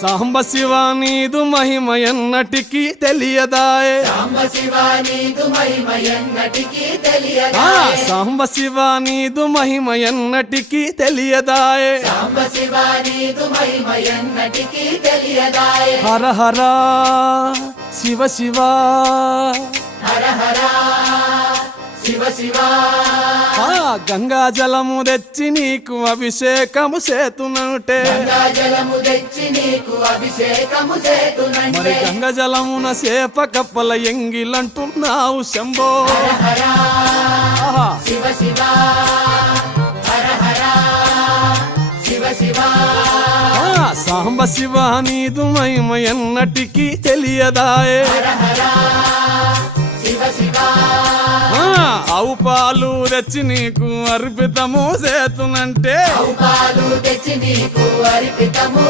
సాంబ శివ నీదు మహిమ ఎన్నటికీ తెలియదాయే సాంబ శివ నీదు మహిమ ఎన్నటికీ తెలియదాయే సాంబ శివ నీదు మహిమ ఎన్నటికీ తెలియదాయే సాంబ శివ నీదు మహిమ ఎన్నటికీ తెలియదాయే హర హర శివ శివ హర హర శివ శివ గంగా జలము తెచ్చి నీకు అభిషేకము చేతునంటే గంగా జలము తెచ్చి నీకు అభిషేకము మరి చేతునంటే గంగ జలమున సేప కప్పల ఎంగిలంటున్నావు శంభో హర ఆహా. శివ శివ హర హర శివ శివ సాంబ శివ నీదు మహిమ ఎన్నటికీ తెలియదాయే హర హర శివ శివ ఆవు పాలు తెచ్చి నీకు అర్పితము చేతునంటే పాలు తెచ్చి నీకు అర్పితము